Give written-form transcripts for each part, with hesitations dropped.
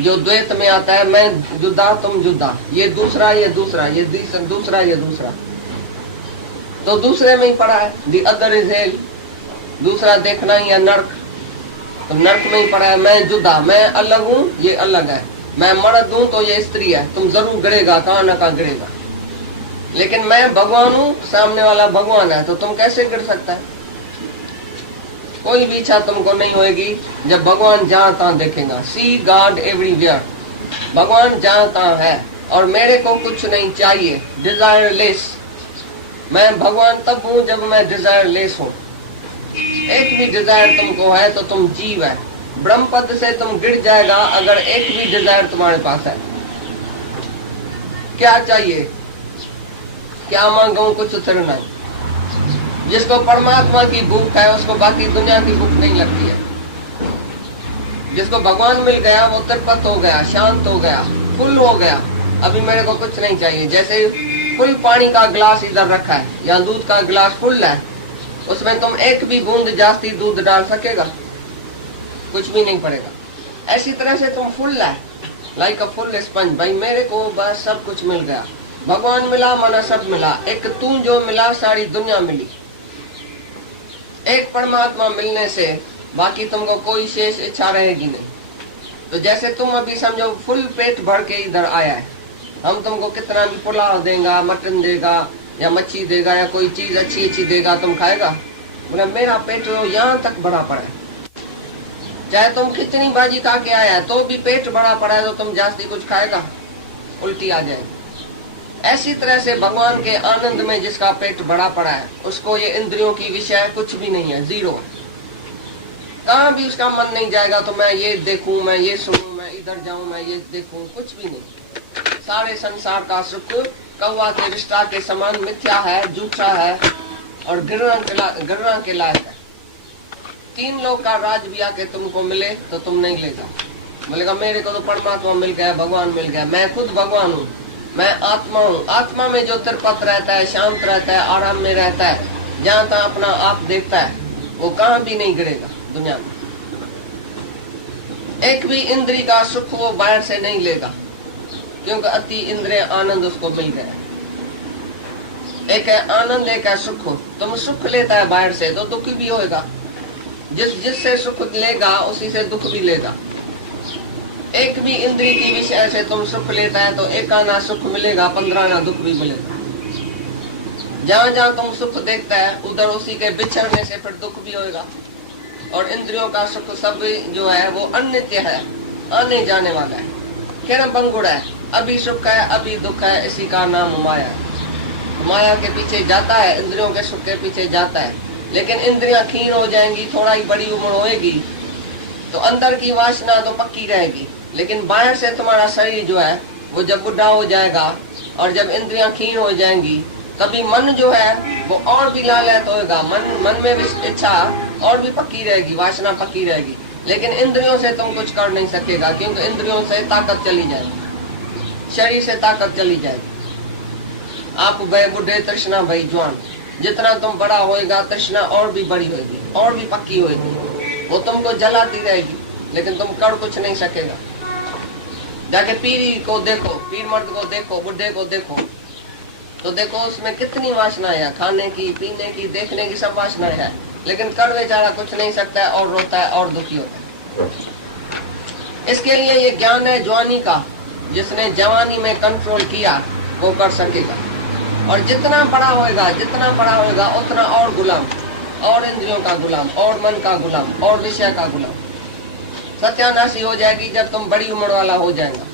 जो द्वैत में आता है, मैं जुदा तुम जुदा, ये दूसरा ये दूसरा, ये दूसरा ये दूसरा, तो दूसरे में ही पड़ा है। दी अदर इज हेल, दूसरा देखना ही है नर्क, तो नर्क में ही पड़ा है। मैं जुदा, मैं अलग हूँ, ये अलग है। मैं मर्द हूँ तो ये स्त्री है, तुम जरूर गिरेगा, कहाँ ना कहाँ गिरेगा। लेकिन मैं भगवान हूँ, सामने वाला भगवान है, तो तुम कैसे गिर सकता है? कोई भी इच्छा तुमको नहीं होगी जब भगवान जहाँ तहाँ देखेगा। सी गॉड एवरीवेयर, भगवान जहाँ तहाँ है। और मेरे को कुछ नहीं चाहिए, डिजायरलेस। मैं भगवान तब हूँ जब मैं डिजायरलेस हूँ। एक भी डिजायर तुमको है तो तुम जीव है। ब्रह्म पद से तुम गिर जाएगा अगर एक भी डिजायर तुम्हारे पास है। क्या चाहिए, क्या मांगू, कुछ उतर नहीं। जिसको परमात्मा की भूख है उसको बाकी दुनिया की भूख नहीं लगती है। जिसको भगवान मिल गया वो तिरपत हो गया, शांत हो गया, फुल हो गया। अभी मेरे को कुछ नहीं चाहिए। जैसे फुल पानी का गिलास इधर रखा है या दूध का गिलास फुल है, उसमें तुम एक भी बूंद जास्ती दूध डाल सकेगा? कुछ भी नहीं पड़ेगा। ऐसी तरह से तुम फुल है, लाइक अ फुल स्पंज। भाई मेरे को बस सब कुछ मिल गया, भगवान मिला माना सब मिला। एक तू जो मिला सारी दुनिया मिली। एक परमात्मा मिलने से बाकी तुमको कोई शेष इच्छा रहेगी नहीं। तो जैसे तुम अभी समझो फुल पेट भर के इधर आया है, हम तुमको कितना भी पुलाव देगा, मटन देगा या मच्छी देगा या कोई चीज अच्छी अच्छी देगा, तुम खाएगा? बोले मेरा पेट यहाँ तक भरा पड़ा है। चाहे तुम खिचड़ी बाजी खा के आया है तो भी पेट भरा पड़ा है, तो तुम जास्ती कुछ खाएगा? उल्टी आ जाएगी। ऐसी तरह से भगवान के आनंद में जिसका पेट भरा पड़ा है उसको ये इंद्रियों की विषय कुछ भी नहीं है, जीरो है। कहाँ भी उसका मन नहीं जाएगा तो मैं ये देखूं, मैं ये सुनूं, मैं इधर जाऊं, मैं ये देखूं, कुछ भी नहीं। सारे संसार का सुख कौवा के रिश्ता के समान मिथ्या है, झूठा है और घृणा के लायक है। 3 लोग का राज भी आके तुमको मिले तो तुम नहीं ले जाओ। बोलेगा मेरे को तो परमात्मा मिल गया, भगवान मिल गया, मैं खुद भगवान हूँ, मैं आत्मा हूँ। आत्मा में जो तिरपत रहता है, शांत रहता है, आराम में रहता है, जहाँ तहाँ अपना आप देखता है, वो कहाँ भी नहीं गिरेगा दुनिया में। एक भी इंद्री का सुख वो बाहर से नहीं लेगा, क्योंकि अति इंद्रिय आनंद उसको मिल गया। एक है आनंद, एक है सुख। तुम सुख लेता है बाहर से तो दुखी भी होगा। जिससे सुख लेगा उसी से दुख भी लेगा। एक भी इंद्री की विषय से तुम सुख लेता है तो एक आना सुख मिलेगा, 15 आना दुख भी मिलेगा। जहाँ जहाँ तुम सुख देखता है उधर उसी के बिछड़ने से फिर दुख भी होगा। और इंद्रियों का सुख सब जो है वो अनित्य है, आने जाने वाला है, क्षण भंगुर है। अभी सुख है, अभी दुख है, इसी का नाम माया है। माया के पीछे जाता है, इंद्रियों के सुख के पीछे जाता है। लेकिन इंद्रियां क्षीण हो जाएंगी, थोड़ा ही बड़ी उम्र होएगी तो अंदर की वासना तो पक्की रहेगी। लेकिन बाहर से तुम्हारा शरीर जो है वो जब बुढ़ा हो जाएगा और जब इंद्रियां क्षीण हो जाएंगी तभी मन जो है वो और भी लालयत होगा। मन में भी इच्छा और भी पक्की रहेगी, वासना पक्की रहेगी। लेकिन इंद्रियों से तुम कुछ कर नहीं सकेगा, क्योंकि इंद्रियों से ताकत चली जाएगी, शरीर से ताकत चली जाएगी। आप गए बुढ़े, तृष्णा भाई जवान। जितना तुम बड़ा होएगा तृष्णा और भी बड़ी होगी, और भी पक्की होगी। वो तुमको जलाती रहेगी लेकिन तुम कर कुछ नहीं सकेगा। जाके पीरी को देखो, पीर मर्द को देखो, बुढ़े को देखो तो देखो उसमें कितनी वासनाएं है, खाने की, पीने की, देखने की, सब वासनाएं है। लेकिन कर बेचारा कुछ नहीं सकता है और रोता है और दुखी होता है। इसके लिए ये ज्ञान है जवानी का। जिसने जवानी में कंट्रोल किया वो कर सकेगा। और जितना बड़ा होएगा उतना और गुलाम, और इंद्रियों का गुलाम, और मन का गुलाम, और विषय का गुलाम। सत्यानाशी हो जाएगी जब तुम बड़ी उम्र वाला हो जाएगा।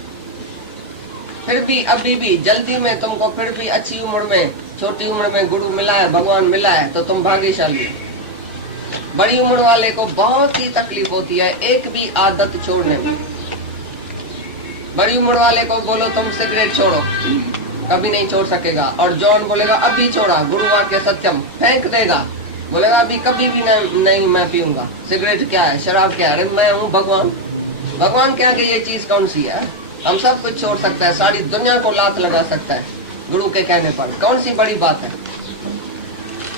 फिर भी अभी भी जल्दी में तुमको फिर भी अच्छी उम्र में, छोटी उम्र में गुरु मिला है, भगवान मिला है तो तुम भाग्यशाली हो। बड़ी उम्र वाले को बहुत ही तकलीफ होती है एक भी आदत छोड़ने में। बड़ी उम्र वाले को बोलो तुम सिगरेट छोड़ो, कभी नहीं छोड़ सकेगा। और जॉन बोलेगा अभी छोड़ा, गुरु वाक्य सत्यम, फेंक देगा। बोलेगा अभी कभी भी नहीं मैं पीऊंगा। सिगरेट क्या है, शराब क्या है? अरे मैं हूँ भगवान। भगवान क्या कि ये चीज कौन सी है? हम सब कुछ छोड़ सकता है, सारी दुनिया को लात लगा सकता है गुरु के कहने पर। कौन सी बड़ी बात है?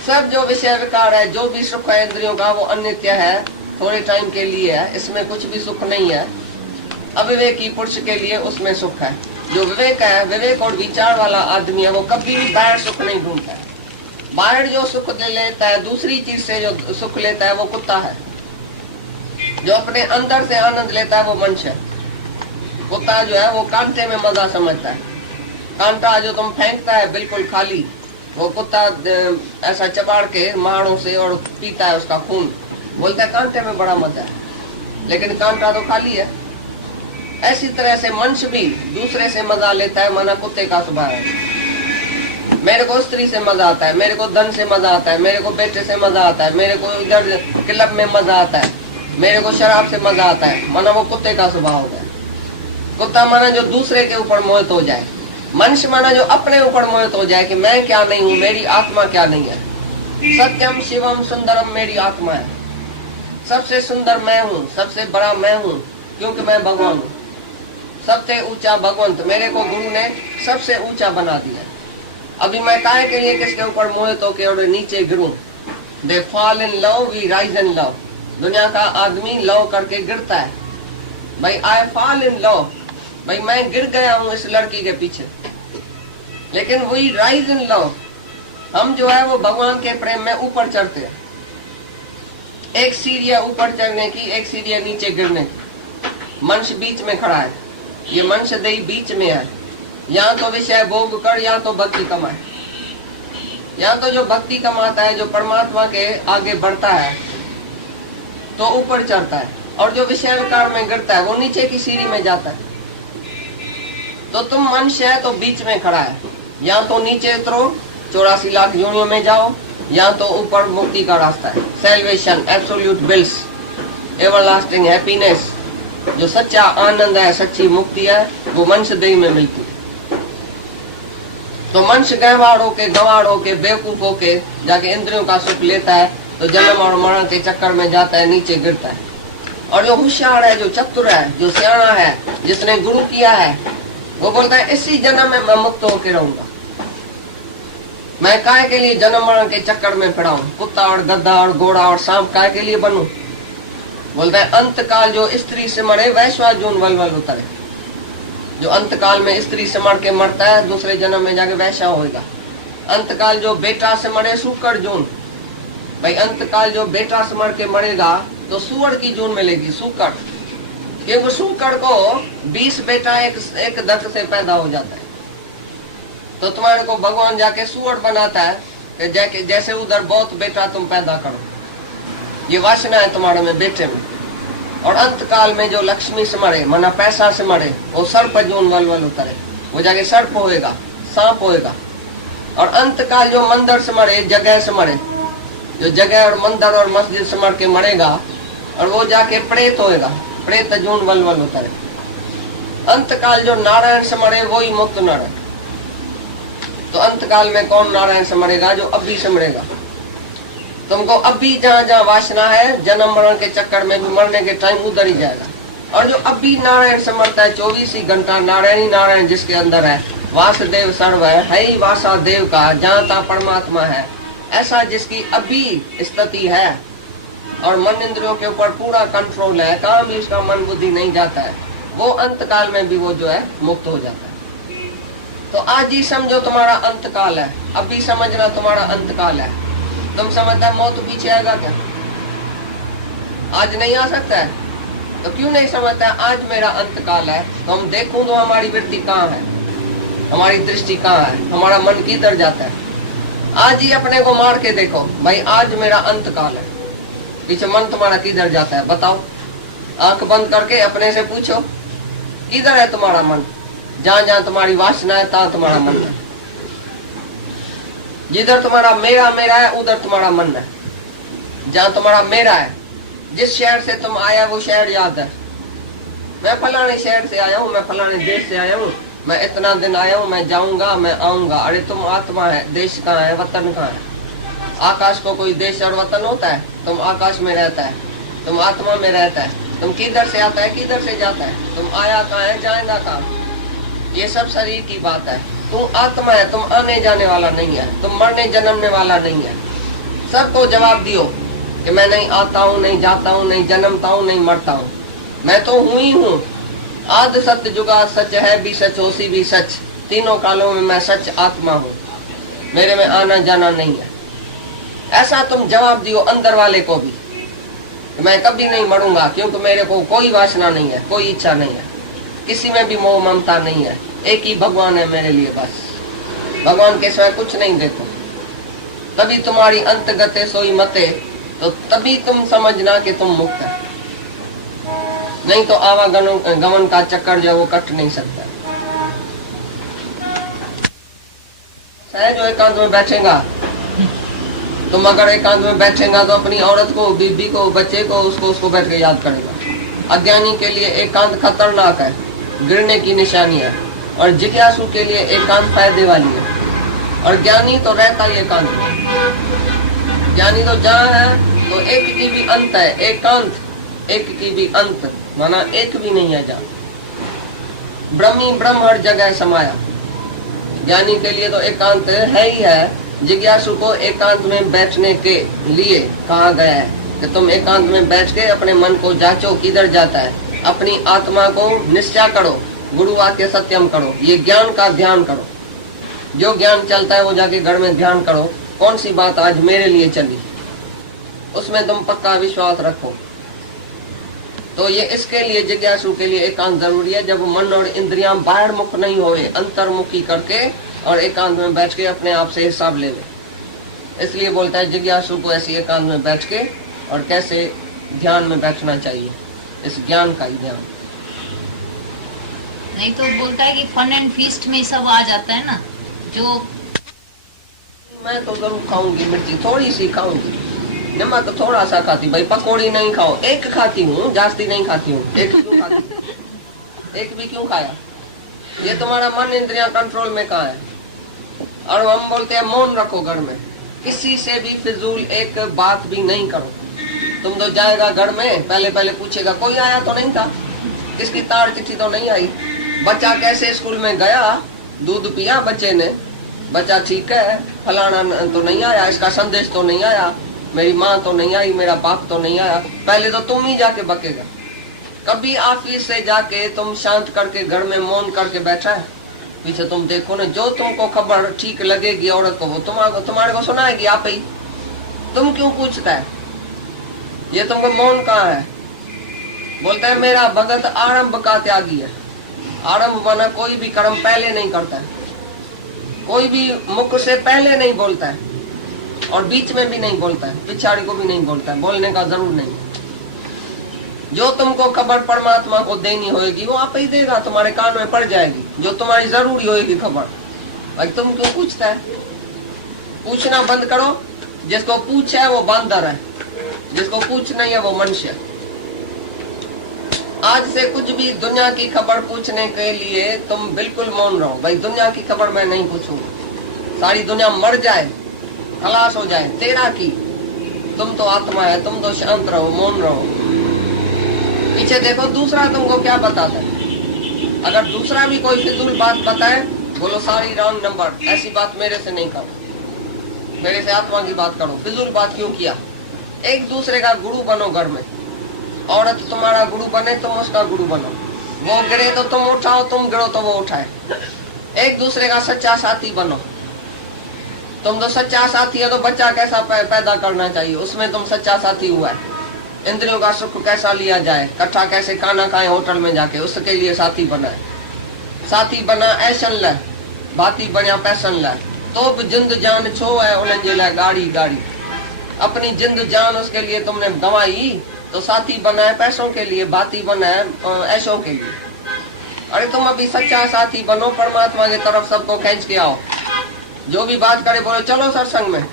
सब जो विषय विकार है, जो भी सुख है इंद्रियों का, वो अनित्य है, थोड़े टाइम के लिए है। इसमें कुछ भी सुख नहीं है। अविवेकी पुरुष के लिए उसमें सुख है। जो विवेक है, विवेक और विचार वाला आदमी है, वो कभी भी बाहर सुख नहीं ढूंढता है। बाहर जो सुख ले लेता है, दूसरी चीज से जो सुख लेता है, वो कुत्ता है। जो अपने अंदर से आनंद लेता है, वो मनुष्य है। कुत्ता जो है वो कांटे में मजा समझता है। कांटा जो तुम फेंकता है बिल्कुल खाली, वो कुत्ता ऐसा चबाड़ के माड़ों से और पीता है उसका खून, बोलता है कांटे में बड़ा मजा है, लेकिन कांटा तो खाली है। ऐसी तरह से मनुष्य भी दूसरे से मजा लेता है, माना कुत्ते का स्वभाव है। मेरे को स्त्री से मजा आता है, मेरे को धन से मजा आता है, मेरे को बेटे से मजा आता है, मेरे को इधर क्लब में मजा आता है, मेरे को शराब से मजा आता है, माना वो कुत्ते का स्वभाव होता है। कुत्ता माना जो दूसरे के ऊपर मोहित हो जाए, मनुष्य माना जो अपने ऊपर मोहित हो जाए कि मैं क्या नहीं हूँ, मेरी आत्मा क्या नहीं है। सत्यम शिवम सुंदरम, मेरी आत्मा है, सबसे सुंदर मैं हूँ, सबसे बड़ा मैं हूँ, क्योंकि मैं भगवान हूँ। सबसे ऊंचा भगवंत, मेरे को गुरु ने सबसे ऊंचा बना दिया। अभी मैं काहे के लिए किसके ऊपर मोहित होके और नीचे गिरूं? They fall in love, we rise in love. दुनिया का आदमी लव करके गिरता है। भाई आई फॉल इन लव, भाई मैं गिर गया हूँ इस लड़की के पीछे, लेकिन वही राइज इन लव, हम जो है वो भगवान के प्रेम में ऊपर चढ़ते हैं। एक सीढ़ी है ऊपर चढ़ने की, एक सीढ़ी है नीचे गिरने की। मनुष्य बीच में खड़ा है, ये मनुष्य देही बीच में है। यहाँ तो विषय भोग कर, यहाँ तो भक्ति कमाए। यहाँ तो जो भक्ति कमाता है, जो परमात्मा के आगे बढ़ता है, तो ऊपर चढ़ता है, और जो विषय विकार में गिरता है, वो नीचे की सीढ़ी में जाता है। तो तुम मनुष्य है तो बीच में खड़ा है, या तो नीचे उतरो 84 लाख योनियों में जाओ, या तो ऊपर मुक्ति का रास्ता है। Salvation, absolute bills, everlasting happiness, जो सच्चा आनंद है, सच्ची मुक्ति है, वो मनुष्य देह में मिलती है। तो मनुष्य गंवाड़ होके बेवकूफ होके जाके इंद्रियों का सुख लेता है, तो जन्म और मरण के चक्कर में जाता है, नीचे गिरता है। और जो होशियार है, जो चतुर है, जो सियाना है, जिसने गुरु किया है, वो बोलता है इसी जन्म में मैं मुक्त होके रहूंगा। मैं काय के लिए जन्म मरण के चक्कर में फिरा हूं? कुत्ता और गद्दा और घोड़ा और सांप काय के लिए बनूं? बोलता है अंत काल जो स्त्री से मरे, वैश्वा जून वलवल उतरे। जो अंत काल में स्त्री से मर के मरता है, दूसरे जन्म में जाके वैश्या होगा। अंत काल जो बेटा से मरे, सुकर जून। भाई अंत काल जो बेटा से मर के मरेगा तो सुअर की जून मिलेगी, सुकर। क्योंकि सुकर को 20 बेटा एक दत्त से पैदा हो जाता है। तो तुम्हारे को भगवान जाके सुअर बनाता है कि जैसे उधर बहुत बेटा तुम पैदा करो। ये वासना है तुम्हारे में, बेटे में। और अंत काल में जो लक्ष्मी से मरे, माना पैसा से मरे, वो सर्प जून वलवल उतरे, वो जाके सर्प होएगा, सांप होएगा। और अंत काल जो मंदिर से मरे, जगह से मरे, जो जगह और मंदिर और मस्जिद से मर के मरेगा, और वो जाके प्रेत होएगा, प्रेत जून वलवल उतरे। अंत काल जो नारायण से मरे, वही मुक्त नारायण। तो अंत काल में कौन नारायण से मरेगा? जो अभी से मरेगा। तुमको अभी जहाँ जहाँ वासना है, जन्म मरण के चक्कर में भी मरने के टाइम उधर ही जाएगा। और जो अभी नारायण से मरता है, 24 ही घंटा नारायण ही नारायण जिसके अंदर है, वासुदेव सर्व है ही वासा देव का, जहाँ तहाँ परमात्मा है, ऐसा जिसकी अभी स्थिति है और मन इंद्रियों के ऊपर पूरा कंट्रोल है, कहाँ भी उसका मन बुद्धि नहीं जाता है, वो अंत काल में भी वो जो है मुक्त हो जाता है। तो आज ही समझो तुम्हारा अंत काल है, अभी समझना तुम्हारा अंत काल है। तुम समझता मौत पीछे आएगा क्या? आज नहीं आ सकता है, तो क्यों नहीं समझता आज मेरा अंत काल है? तो हम देखूं तो हमारी वृत्ति कहाँ है, हमारी दृष्टि कहाँ है, हमारा मन किधर जाता है। आज ही अपने को मार के देखो, भाई आज मेरा अंत काल है, पीछे मन तुम्हारा किधर जाता है बताओ। आंख बंद करके अपने से पूछो किधर है तुम्हारा मन। जहाँ जहाँ तुम्हारी वासना है, तहाँ तुम्हारा मन है। जिधर तुम्हारा मेरा मेरा है, उधर तुम्हारा मन है। जहाँ तुम्हारा मेरा है, जिस शहर से तुम आया वो शहर याद है। मैं फलाने शहर से आया हूँ, मैं फलाने देश से आया हूँ, मैं इतना दिन आया हूँ, मैं जाऊंगा, मैं आऊंगा। अरे तुम आत्मा है, देश कहाँ है, वतन कहाँ है? आकाश को कोई देश और वतन होता है? तुम आकाश में रहता है, तुम आत्मा में रहता है। तुम किधर से आता है, किधर से जाता है? तुम आया कहाँ है, जाएगा कहाँ? ये सब शरीर की बात है। तुम आत्मा है, तुम आने जाने वाला नहीं है, तुम मरने जन्मने वाला नहीं है। सबको जवाब दियो कि मैं नहीं आता हूँ, नहीं जाता हूँ, नहीं जन्मता हूँ, नहीं मरता हूँ, मैं तो हूँ ही हूँ। आद सत्य जुगा सच है भी सच होसी भी सच, तीनों कालों में मैं सच आत्मा हूँ, मेरे में आना जाना नहीं है। ऐसा तुम जवाब दियो अंदर वाले को भी, मैं कभी नहीं मरूंगा, क्योंकि मेरे को कोई वासना नहीं है, कोई इच्छा नहीं है, किसी में भी मोह ममता नहीं है, एक ही भगवान है मेरे लिए बस। भगवान के सिवाय कुछ नहीं देखो, तभी तुम्हारी अंतगते सोई मते, तो तभी तुम समझना कि तुम मुक्त है। नहीं तो आवागमन का चक्कर जो वो कट नहीं सकता। जो एकांत में बैठेगा, तुम अगर एकांत में बैठेगा तो अपनी औरत को, बीबी को, बच्चे को, उसको बैठ के याद करेगा। अज्ञानी के लिए एकांत खतरनाक है, गिरने की निशानी है, और जिज्ञासु के लिए एकांत फायदे वाली है। और ज्ञानी तो रहता ही एकांत में। ज्ञानी तो जहाँ है तो एक की भी अंत है, एकांत एक की भी अंत, माना एक भी नहीं है जहाँ। ब्रह्मी ब्रह्म हर जगह समाया। ज्ञानी के लिए तो एकांत है ही है। जिज्ञासु को एकांत में बैठने के लिए कहा गया है कि तुम एकांत में बैठ के अपने मन को जांचो किधर जाता है, अपनी आत्मा को निश्चय करो, गुरु वाक्य सत्यम करो, ये ज्ञान का ध्यान करो। जो ज्ञान चलता है वो जाके घर में ध्यान करो, कौन सी बात आज मेरे लिए चली, उसमें तुम पक्का विश्वास रखो। तो ये इसके लिए जिज्ञासु के लिए एकांत जरूरी है, जब मन और इंद्रियां बाहर मुख नहीं होए, अंतर्मुखी करके और एकांत में बैठ के अपने आप से हिसाब ले ले। इसलिए बोलता है जिज्ञासु को ऐसी एकांत में बैठ के और कैसे ध्यान में बैठना चाहिए, इस ज्ञान का ही ध्यान। नहीं तो बोलता है कि फन एंड फीस्ट में सब आ जाता है ना। जो मैं तो जरूर खाऊंगी, मिर्ची थोड़ी सी खाऊंगी, नमक तो थोड़ा सा खाती, भाई पकौड़ी नहीं खाओ, एक खाती हूँ, जास्ती नहीं खाती हूँ। एक क्यों खाती, एक भी क्यों खाया? ये तुम्हारा मन इंद्रिया कंट्रोल में कहाँ है? और हम बोलते हैं मौन रखो घर में, किसी से भी फिजूल एक बात भी नहीं करो। तुम तो जाएगा घर में, पहले पहले पूछेगा कोई आया तो नहीं था, किसकी तार चिट्ठी तो नहीं आई, बच्चा कैसे स्कूल में गया, दूध पिया बच्चे ने, बच्चा ठीक है, फलाना तो नहीं आया, इसका संदेश तो नहीं आया, मेरी माँ तो नहीं आई, मेरा बाप तो नहीं आया। पहले तो तुम ही जाके बकेगा। कभी ऑफिस से जाके तुम शांत करके घर में मौन करके बैठा है? पीछे तुम देखो ना, जो तुमको खबर ठीक लगेगी औरत को वो तुम्हारे को सुनाएगी आप ही। तुम क्यों पूछता है? ये तुमको मौन कहाँ है? बोलता है मेरा भगत आरंभ का त्यागी है। आरंभ माना कोई भी कर्म पहले नहीं करता है, कोई भी मुख से पहले नहीं बोलता है, और बीच में भी नहीं बोलता है, पिछाड़ी को भी नहीं बोलता है, बोलने का जरूर नहीं। जो तुमको खबर परमात्मा को देनी होगी वो आप ही देगा, तुम्हारे कान में पड़ जाएगी, जो तुम्हारी जरूरी होगी खबर। भाई तुम क्यों पूछता है? पूछना बंद करो। जिसको पूछ है वो बंदर है, जिसको पूछ नहीं है वो मनुष्य। आज से कुछ भी दुनिया की खबर पूछने के लिए तुम बिल्कुल मौन रहो। भाई दुनिया की खबर मैं नहीं पूछूंगा, सारी दुनिया मर जाए, खलास हो जाए, तेरा की, तुम तो आत्मा है, तुम तो शांत रहो, मौन रहो। पीछे देखो दूसरा तुमको क्या बताता है। अगर दूसरा भी कोई फिजूल बात बताए, बोलो सारी रॉन्ग नंबर, ऐसी बात मेरे से नहीं करो, मेरे से आत्मा की बात करो। फिजूल बात क्यों किया? एक दूसरे का गुरु बनो घर में। औरत तुम्हारा गुरु बने, तुम उसका गुरु बनो। वो गिरे तो तुम उठाओ, तुम गिरो तो वो उठाए। एक दूसरे का सच्चा साथी बनो। तुम तो सच्चा साथी है तो बच्चा कैसा पैदा करना चाहिए, उसमें तुम सच्चा साथी हुआ है। इंद्रियों का सुख कैसा लिया जाए, इकट्ठा कैसे खाना खाए होटल में जाके, उसके लिए साथी बना है। साथी बना ऐसन ल बाती बनिया पैसन ल, तो भी जिंद जान छो है उलझे ला गाड़ी गाड़ी। अपनी जिंद जान उसके लिए तुमने गंवाई, तो साथी बना है पैसों के लिए, बाती बना है ऐशों के लिए। अरे तुम अभी सच्चा साथी बनो, परमात्मा की तरफ सबको खींच के आओ। जो भी बात करे बोले चलो सत्संग में,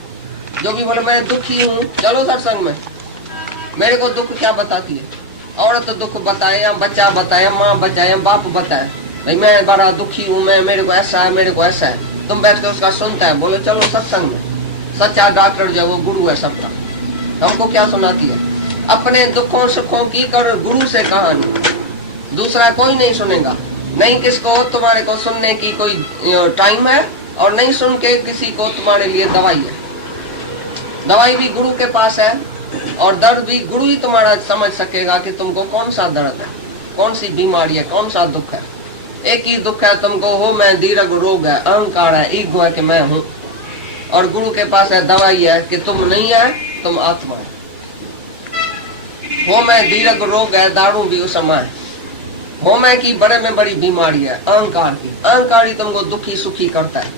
जो भी बोले मैं दुखी हूँ चलो सत्संग में। मेरे को दुख क्या बताती है? औरत दुख बताए या बच्चा बताए, माँ बताए, बाप बताए, भाई मैं बड़ा दुखी हूँ, मैं मेरे को ऐसा है, मेरे को ऐसा है। तुम बैठ के उसका सुनता है, बोले चलो सत्संग में। सच्चा डॉक्टर जो वो गुरु है सबका। हमको क्या सुनाती है? अपने दुखों सुखों की कर गुरु से कहानी, दूसरा कोई नहीं सुनेगा। नहीं किसको तुम्हारे को सुनने की कोई टाइम है, और नहीं सुन के किसी को तुम्हारे लिए दवाई है। दवाई भी गुरु के पास है, और दर्द भी गुरु ही तुम्हारा समझ सकेगा कि तुमको कौन सा दर्द है। कौन सी बीमारी है, कौन सा दुख है? एक ही दुख है तुमको, हो मैं दीर्घ रोग है, अहंकार है, ईगो है कि मैं हूं। और गुरु के पास है दवाई है कि तुम नहीं है, तुम आत्मा है। हो मैं दीर्घ रोग है, दारू भी उस समय। हो मैं की बड़े में बड़ी बीमारी है अहंकार की। अहंकार ही तुमको दुखी सुखी करता है,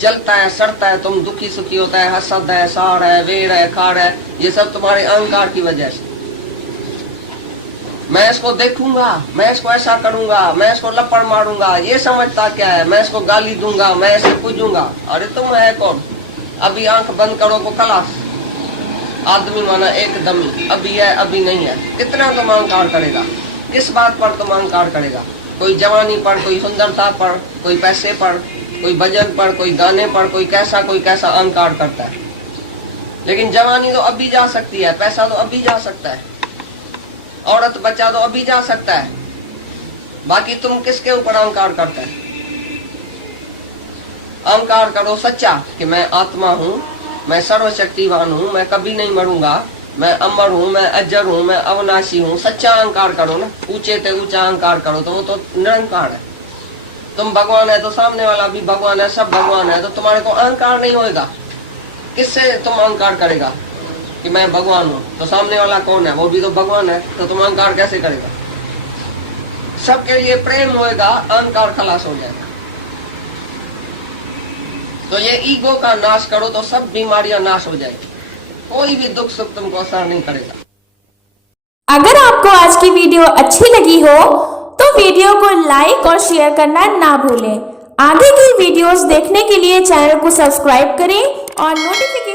जलता है, सड़ता है, तुम दुखी सुखी होता है, हसद है, साड़ है, वेर है, खाड़ है, ये सब तुम्हारे अहंकार की वजह से। मैं इसको देखूंगा, मैं इसको ऐसा करूंगा, मैं इसको लपड़ मारूंगा, ये समझता क्या है, मैं इसको गाली दूंगा, मैं ऐसे पूजूंगा। अरे तुम है कौन? अभी आंख बंद करो को खलास आदमी माना एकदम, अभी है अभी नहीं है। कितना तुम अहंकार करेगा? किस बात पर तुम अहंकार करेगा? कोई जवानी पर, कोई सुंदरता पर, कोई पैसे पर, कोई भजन पर, कोई गाने पर, कोई कैसा अहंकार करता है। लेकिन जवानी तो अभी जा सकती है, पैसा तो अभी जा सकता है, औरत बच्चा तो अभी जा सकता है, बाकी तुम किसके ऊपर अहंकार करता है? अहंकार करो सच्चा कि मैं आत्मा हूं, मैं सर्वशक्तिवान हूं, मैं कभी नहीं मरूंगा, मैं अमर हूं, मैं अजर हूं, मैं अविनाशी हूं। सच्चा अहंकार करो ना, ऊंचे ते ऊंचा अहंकार करो तो वो तो निरंकार है। तुम भगवान है तो सामने वाला भी भगवान है, सब भगवान है, तो तुम्हारे को अहंकार नहीं होएगा। किससे तुम अहंकार करेगा कि मैं भगवान हूं? तो सामने वाला कौन है? वो भी तो भगवान है, तो तुम अहंकार कैसे करेगा? सबके लिए प्रेम होएगा, अहंकार खलास हो जाएगा। तो ये ईगो का नाश करो तो सब बीमारियां नाश हो जाएगी, कोई भी दुख सुख तुमको असर नहीं करेगा। अगर आपको आज की वीडियो अच्छी लगी हो तो वीडियो को लाइक और शेयर करना ना भूलें। आगे की वीडियोस देखने के लिए चैनल को सब्सक्राइब करें और नोटिफिकेशन